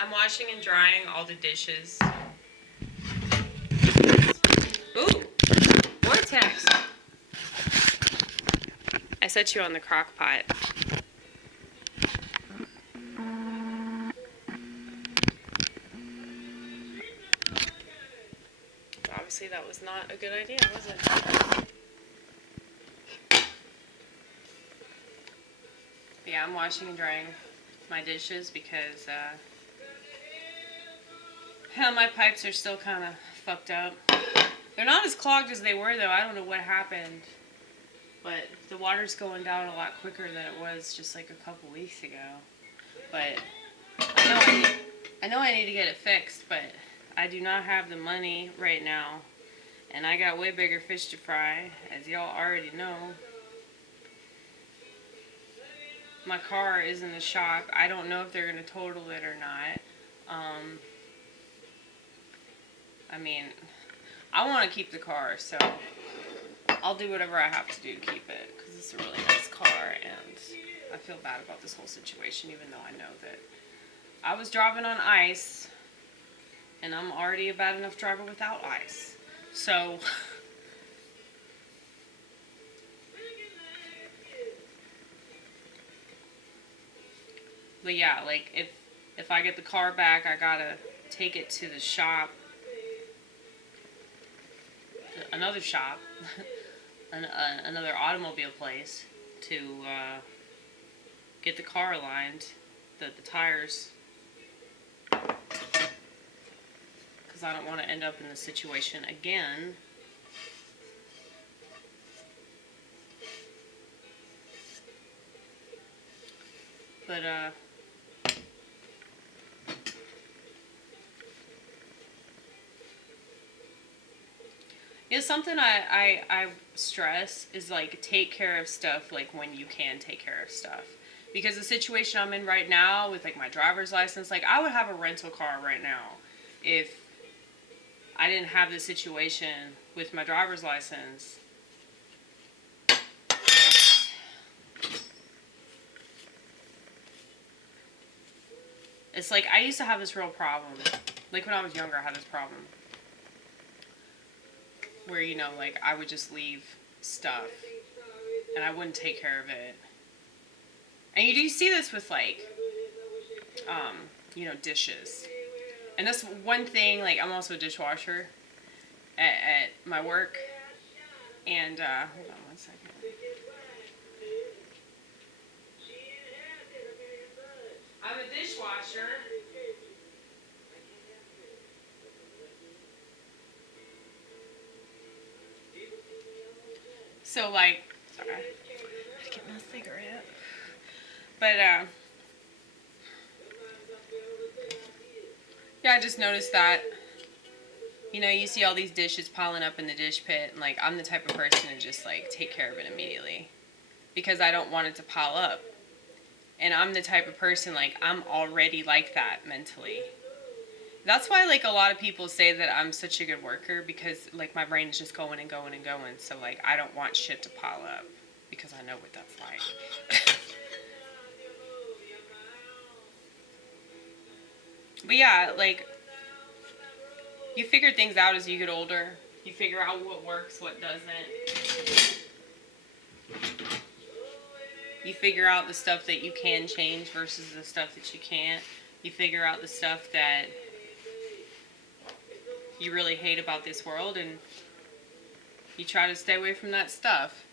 I'm washing and drying all the dishes. Ooh, vortex. I set you on the crock pot. Obviously that was not a good idea, was it? Yeah, I'm washing and drying my dishes because hell, my pipes are still kind of fucked up. They're not as clogged as they were though. I don't know what happened, but the water's going down a lot quicker than it was just like a couple weeks ago. But I know I need to get it fixed, but I do not have the money right now, and I got way bigger fish to fry, as y'all already know. My car is in the shop. I don't know if they're gonna total it or not. I mean, I want to keep the car, so I'll do whatever I have to do to keep it, because it's a really nice car, and I feel bad about this whole situation, even though I know that I was driving on ice, and I'm already a bad enough driver without ice. So, but yeah, like, if I get the car back, I gotta take it to the shop, another shop, another automobile place, to get the car aligned, the tires, because I don't want to end up in this situation again. But yeah, something I stress is like take care of stuff like when you can take care of stuff. Because the situation I'm in right now with like my driver's license, like I would have a rental car right now if I didn't have this situation with my driver's license. It's like I used to have this real problem. Like when I was younger, I had this problem where, you know, like I would just leave stuff and I wouldn't take care of it. And you do see this with like, you know, dishes. And that's one thing, like I'm also a dishwasher at my work. And, hold on one second. I'm a dishwasher. So like, sorry, I had to get my cigarette. But yeah, I just noticed that, you know, you see all these dishes piling up in the dish pit, and like I'm the type of person to just like take care of it immediately because I don't want it to pile up. And I'm the type of person, like I'm already like that mentally. That's why like a lot of people say that I'm such a good worker, because like my brain is just going and going and going. So like I don't want shit to pile up because I know what that's like. But yeah, like you figure things out as you get older. You figure out what works, what doesn't. You figure out the stuff that you can change versus the stuff that you can't. You figure out the stuff that you really hate about this world, and you try to stay away from that stuff.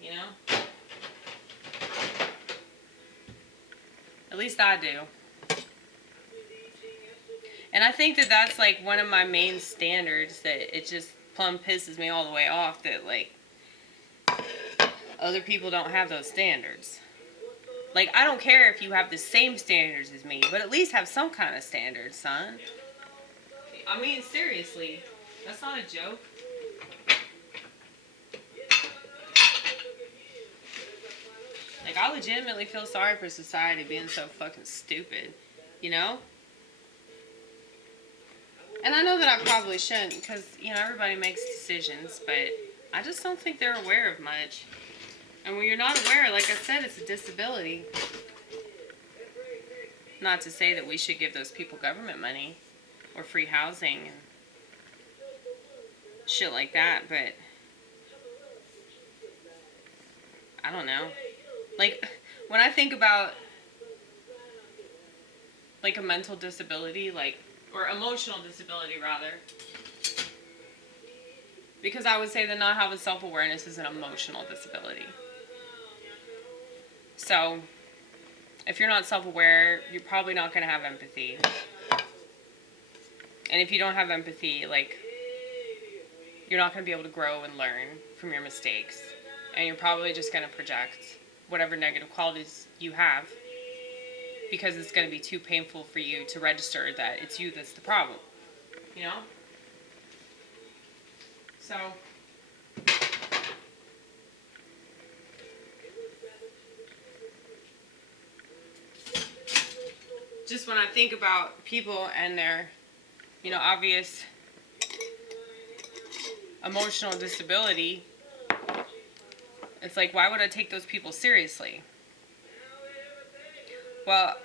You know? At least I do. And I think that that's like one of my main standards, that it just plumb pisses me all the way off that like other people don't have those standards. Like I don't care if you have the same standards as me, but at least have some kind of standards, son. I mean, seriously, that's not a joke. Like, I legitimately feel sorry for society being so fucking stupid, you know? And I know that I probably shouldn't, because, you know, everybody makes decisions, but I just don't think they're aware of much. And when you're not aware, like I said, it's a disability. Not to say that we should give those people government money or free housing and shit like that, but I don't know. Like, when I think about, like, a mental disability, like, or emotional disability, rather, because I would say that not having self-awareness is an emotional disability. So, if you're not self-aware, you're probably not going to have empathy. And if you don't have empathy, like, you're not going to be able to grow and learn from your mistakes. And you're probably just going to project whatever negative qualities you have, because it's going to be too painful for you to register that it's you that's the problem. You know? So, just when I think about people and their, obvious emotional disability, it's like, why would I take those people seriously? Well,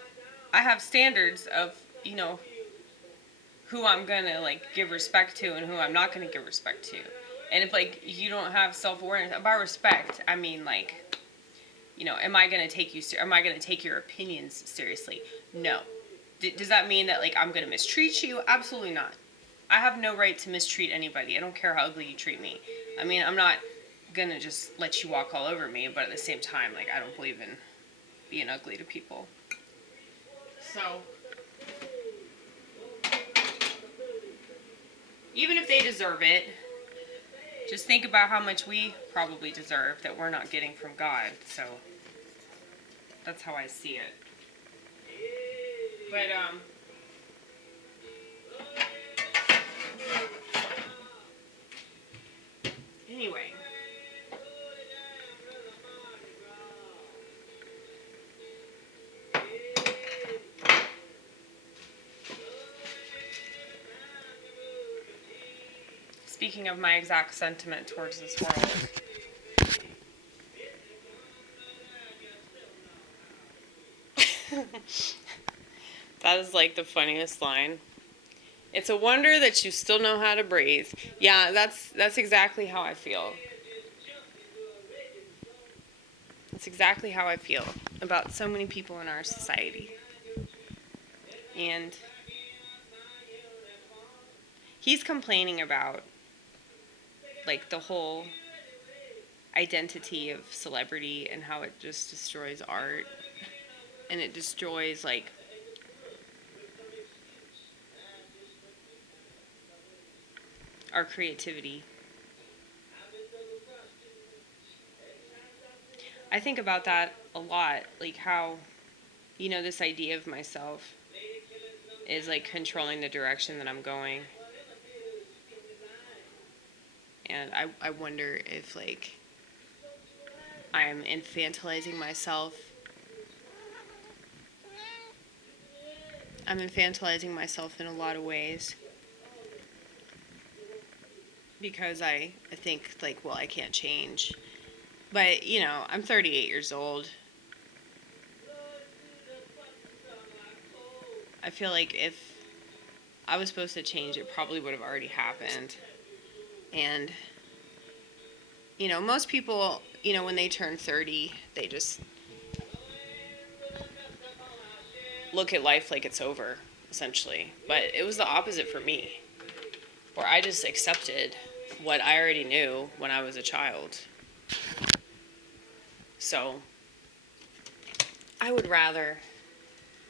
I have standards of, who I'm gonna, like, give respect to and who I'm not gonna give respect to. And if, like, you don't have self-awareness, by respect, I mean, like, am I gonna take your opinions seriously? No. Does that mean that, like, I'm gonna mistreat you? Absolutely not. I have no right to mistreat anybody. I don't care how ugly you treat me. I mean, I'm not gonna just let you walk all over me, but at the same time, like, I don't believe in being ugly to people. So, even if they deserve it, just think about how much we probably deserve that we're not getting from God. So, that's how I see it. But, anyway. Speaking of my exact sentiment towards this world. That is like the funniest line. It's a wonder that you still know how to breathe. Yeah, that's exactly how I feel. That's exactly how I feel about so many people in our society. And he's complaining about, like, the whole identity of celebrity and how it just destroys art. And it destroys, like, our creativity. I think about that a lot, like how, this idea of myself is, like, controlling the direction that I'm going. And I wonder if, like, I'm infantilizing myself. I'm infantilizing myself in a lot of ways. Because I think, like, well, I can't change. But, I'm 38 years old. I feel like if I was supposed to change, it probably would have already happened. And, most people, when they turn 30, they just look at life like it's over, essentially. But it was the opposite for me, where I just accepted what I already knew when I was a child. So, I would rather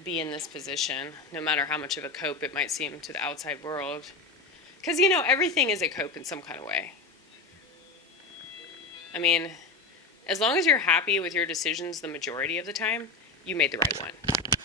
be in this position, no matter how much of a cope it might seem to the outside world. Because, everything is a cope in some kind of way. I mean, as long as you're happy with your decisions the majority of the time, you made the right one.